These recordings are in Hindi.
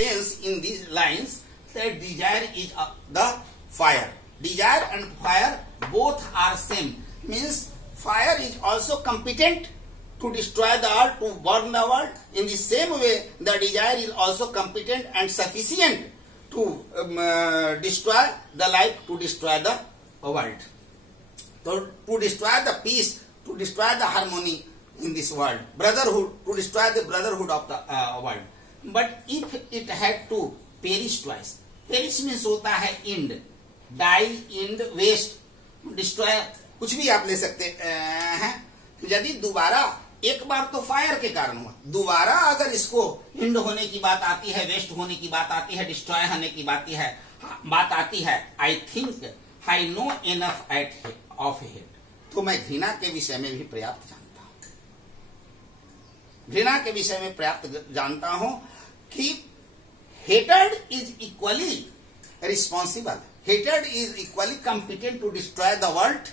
in these lines that desire is the fire. Desire and fire both are same. Means fire is also competent to destroy the earth, to burn the world. In the same way, the desire is also competent and sufficient to destroy the life, to destroy the world. So, to destroy the peace, to destroy the harmony in this world, brotherhood, to destroy the brotherhood of the world. But if it had to perish twice, perish means होता है end, die, end, waste, destroy, कुछ भी आप ले सकते हैं. यदि दोबारा एक बार तो फायर के कारण हुआ, दोबारा अगर इसको इंड होने की बात आती है, वेस्ट होने की बात आती है, डिस्ट्रॉय होने की बात आती है, I think I know enough eight of hit. तो मैं घृणा के विषय में भी पर्याप्त जानता हूं, घृणा के विषय में पर्याप्त जानता हूं कि hated is equally responsible, hated is equally competent to destroy the world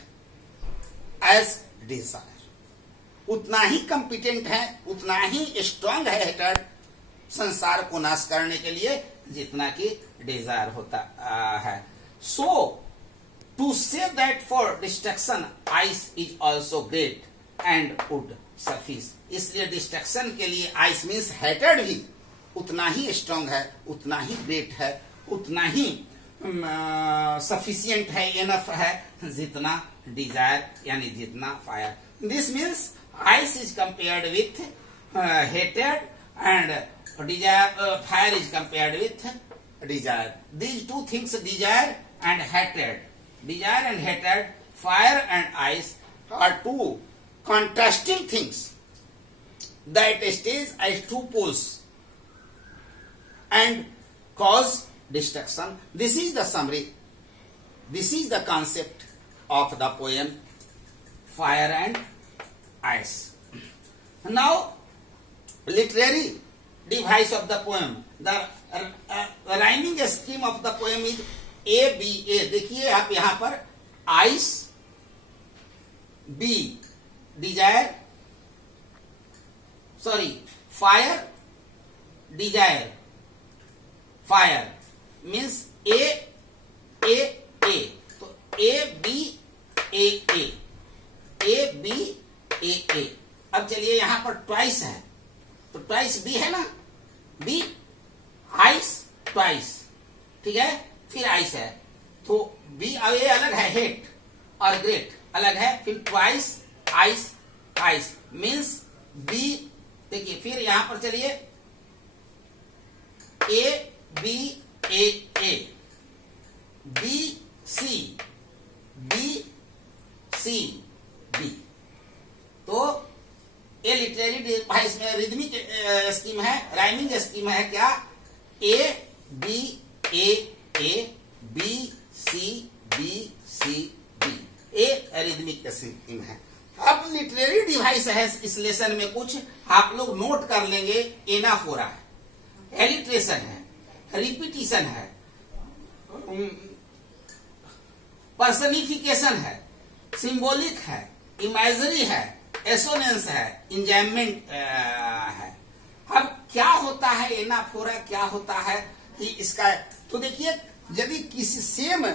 as Dzire. उतना ही कॉम्पिटेंट है, उतना ही स्ट्रांग है हेटेड संसार को नाश करने के लिए जितना कि डिजायर होता है. So to say that for destruction ice is also great and would suffice. इसलिए डिस्ट्रक्शन के लिए आइस मीन्स हेटेड भी उतना ही स्ट्रांग है, उतना ही ग्रेट है, उतना ही सफिशियंट है, इनफ है जितना डिजायर यानी जितना fire. This means ice is compared with hatred and desire, fire is compared with desire. These two things, desire and hatred, fire and ice are two contrasting things that stays as two poles and cause destruction. This is the summary, this is the concept of the poem Fire and Ice. Now, literary device of the poem. The rhyming scheme of the poem is ABA. देखिए आप यहां पर ice, B, desire, sorry, fire, desire, fire means A, A, A. तो A, B, A, A, A, B, ए ए. अब चलिए यहां पर ट्वाइस है, तो ट्वाइस बी है ना, बी आइस ट्वाइस, ठीक है, फिर आइस है, तो बी ए अलग है, हेट और ग्रेट अलग है, फिर twice ice ice means B. देखिए फिर यहां पर चलिए A B A A, B C B. तो ये लिटरेरी डिवाइस में रिदमिक स्कीम है, राइमिंग स्कीम है क्या, A B A A, B C B, a rhythmic scheme है. अब लिटरेरी डिवाइस है इस लेसन में कुछ आप लोग नोट कर लेंगे. एनाफोरा है, एलिट्रेशन है, रिपीटिशन है, पर्सनिफिकेशन है, सिंबॉलिक है, इमेजरी है, एसोनेंस है, इंजॉयमेंट है. अब क्या होता है एनाफोरा, क्या होता है इसका. तो देखिए यदि किसी सेम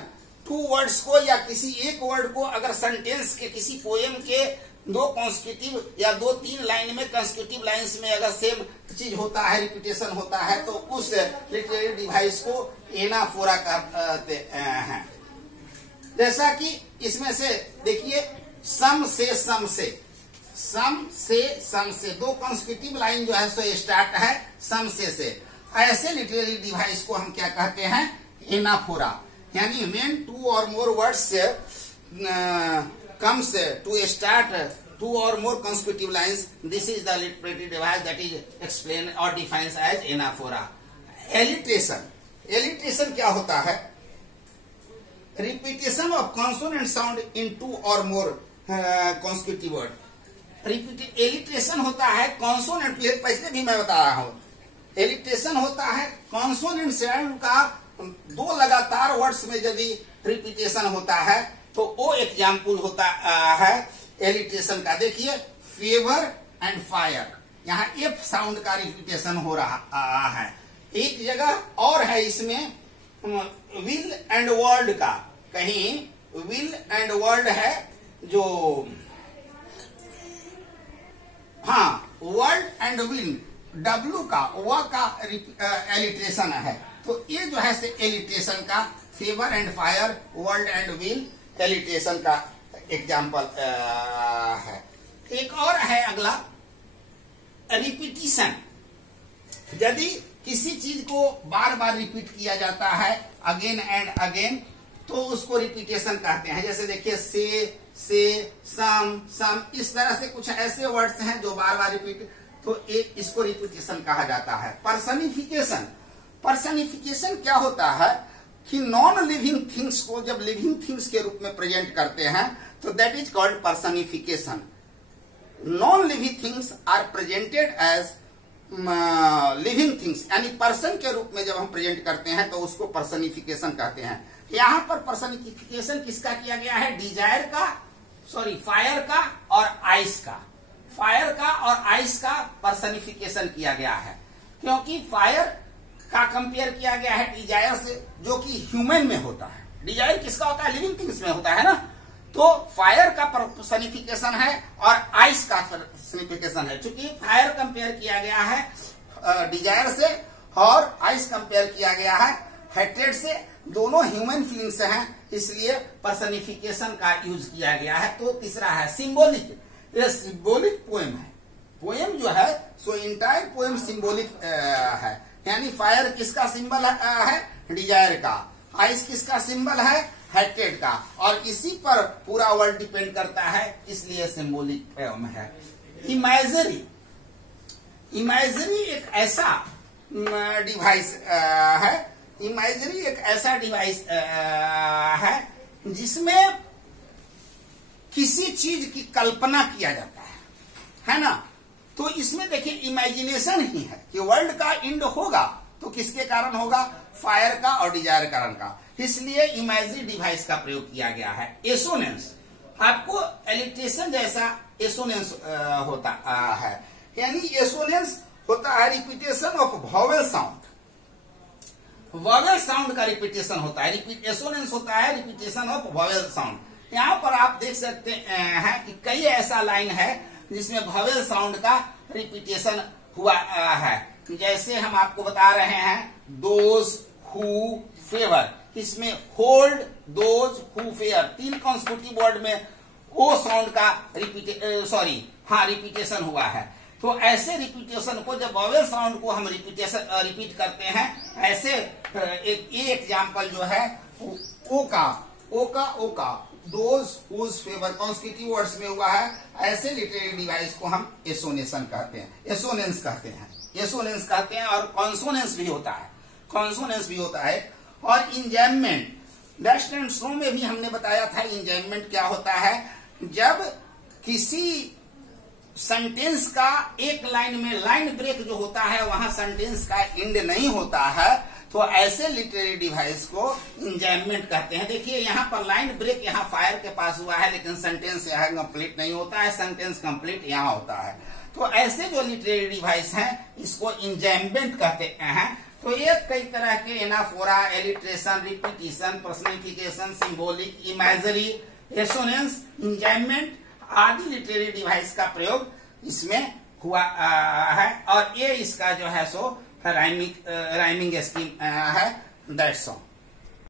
टू वर्ड्स को या किसी एक वर्ड को अगर सेंटेंस के किसी पोएम के दो कॉन्स्टिट्यूटिव या दो तीन लाइन में कंस्टिट्यूटिव लाइंस में अगर सेम चीज होता है, रिपीटेशन होता है, तो उस लिटरेरी डिवाइस को एनाफोरा कहते हैं. जैसा कि इसमें से देखिए सम से दो कॉन्स्टिट्यूटिव लाइन जो है सो स्टार्ट है सम से. ऐसे लिटरेरी डिवाइस को हम क्या कहते हैं, एनाफोरा. यानी व्हेन टू और more words comes to start two और more constitutive lines, this is the literary device that is explain और डिफाइंस एज एनाफोरा. एलिट्रेशन क्या होता है, repetition of consonant sound in two और मोर कॉन्स्टिट्यूटिव वर्ड. एलिट्रेशन होता है कॉन्सोनेंट, पहले भी मैं बता रहा हूं, एलिट्रेशन होता है कॉन्सोनेंट साउंड का दो लगातार वर्ड्स में यदि रिपीटेशन होता है तो वो एग्जाम्पल होता है एलिट्रेशन का. देखिए फेवर एंड फायर, यहाँ एफ साउंड का रिपीटेशन हो रहा है. एक जगह और है इसमें विल एंड वर्ल्ड का, कहीं विल एंड वर्ल्ड है जो, हाँ वर्ल्ड एंड विल, डब्ल्यू का व का एलिट्रेशन है। तो ये जो है से एलिट्रेशन का favour and fire, world and will alliteration का एग्जाम्पल है। एक और है अगला रिपीटिशन। यदि किसी चीज को बार बार रिपीट किया जाता है अगेन एंड अगेन, तो उसको रिपीटेशन कहते हैं। जैसे देखिए से, सम, इस तरह से कुछ ऐसे वर्ड्स हैं जो बार बार रिपीट, तो एक इसको रिपीटेशन कहा जाता है। पर्सनिफिकेशन, पर्सनिफिकेशन क्या होता है कि नॉन लिविंग थिंग्स को जब लिविंग थिंग्स के रूप में प्रेजेंट करते हैं तो that is called personification. Non living things are presented as living things, यानी पर्सन के रूप में जब हम प्रेजेंट करते हैं तो उसको पर्सनिफिकेशन कहते हैं। यहां पर पर्सनिफिकेशन किसका किया गया है? डिजायर का, सॉरी फायर का और आइस का, फायर का और आइस का पर्सनिफिकेशन किया गया है। क्योंकि फायर का कंपेयर किया गया है डिजायर से, जो कि ह्यूमन में होता है। डिजायर किसका होता है? लिविंग थिंग्स में होता है ना। तो फायर का पर्सनिफिकेशन है और आइस का पर्सनिफिकेशन है। चूंकि फायर कंपेयर किया गया है डिजायर से और आइस कंपेयर किया गया है हेट्रेड से, दोनों ह्यूमन फीलिंग्स हैं, इसलिए पर्सनिफिकेशन का यूज किया गया है। तो तीसरा है सिंबॉलिक। ये सिंबॉलिक पोएम है। पोएम जो है सो इंटायर पोएम सिंबॉलिक है। यानी फायर किसका सिंबल है? डिजायर का। आइस किसका सिंबल है? हेट्रेड का। और इसी पर पूरा वर्ल्ड डिपेंड करता है, इसलिए सिंबॉलिक पोएम है। इमेजरी, इमेजरी एक ऐसा डिवाइस है, इमेजरी एक ऐसा डिवाइस है जिसमें किसी चीज की कल्पना किया जाता है ना। तो इसमें देखिए इमेजिनेशन ही है कि वर्ल्ड का एंड होगा तो किसके कारण होगा? फायर का और डिजायर कारण का। इसलिए इमेजरी डिवाइस का प्रयोग किया गया है। एसोनेंस, आपको एलिट्रेशन जैसा एसोनेंस होता है, यानी एसोनेंस होता है repetition of vowel sound. Vowel sound का रिपीटेशन होता है, एसोनेंस होता है रिपीटेशन ऑफ वॉवेल साउंड। यहां पर आप देख सकते हैं कि कई ऐसा लाइन है जिसमें वॉवेल साउंड का रिपीटेशन हुआ है। जैसे हम आपको बता रहे हैं दोज हु फेवर, इसमें hold, those who fair, 3 consecutive word में ओ साउंड का रिपीटेशन हुआ है। तो ऐसे रिपीटेशन को जब वॉवेल साउंड को हम रिपीट करते हैं, ऐसे एक एग्जाम्पल जो है ओ का those whose favour consecutive words में हुआ है। ऐसे लिटरेरी डिवाइस को हम एसोनेशन कहते हैं, एसोनेंस कहते हैं, एसोनेंस कहते हैं। और कॉन्सोनेंस भी होता है, कॉन्सोनेंस भी होता है। और इंजैममेंट, डस्ट एंड स्नो में भी हमने बताया था इंजैममेंट क्या होता है। जब किसी सेंटेंस का एक लाइन में लाइन ब्रेक जो होता है, वहां सेंटेंस का एंड नहीं होता है, तो ऐसे लिटरेरी डिवाइस को इंजैममेंट कहते हैं। देखिए यहाँ पर लाइन ब्रेक यहाँ फायर के पास हुआ है, लेकिन सेंटेंस यहाँ कंप्लीट नहीं होता है, सेंटेंस कंप्लीट यहाँ होता है। तो ऐसे जो लिटरेरी डिवाइस हैं इसको इंजैममेंट कहते हैं। तो ये कई तरह के anaphora, alliteration, repetition, personification, symbolic, imagery, assonance, enjambment आदि लिटरेरी डिवाइस का प्रयोग इसमें हुआ है। और ये इसका जो है सो राइमिंग स्कीम है। That's all.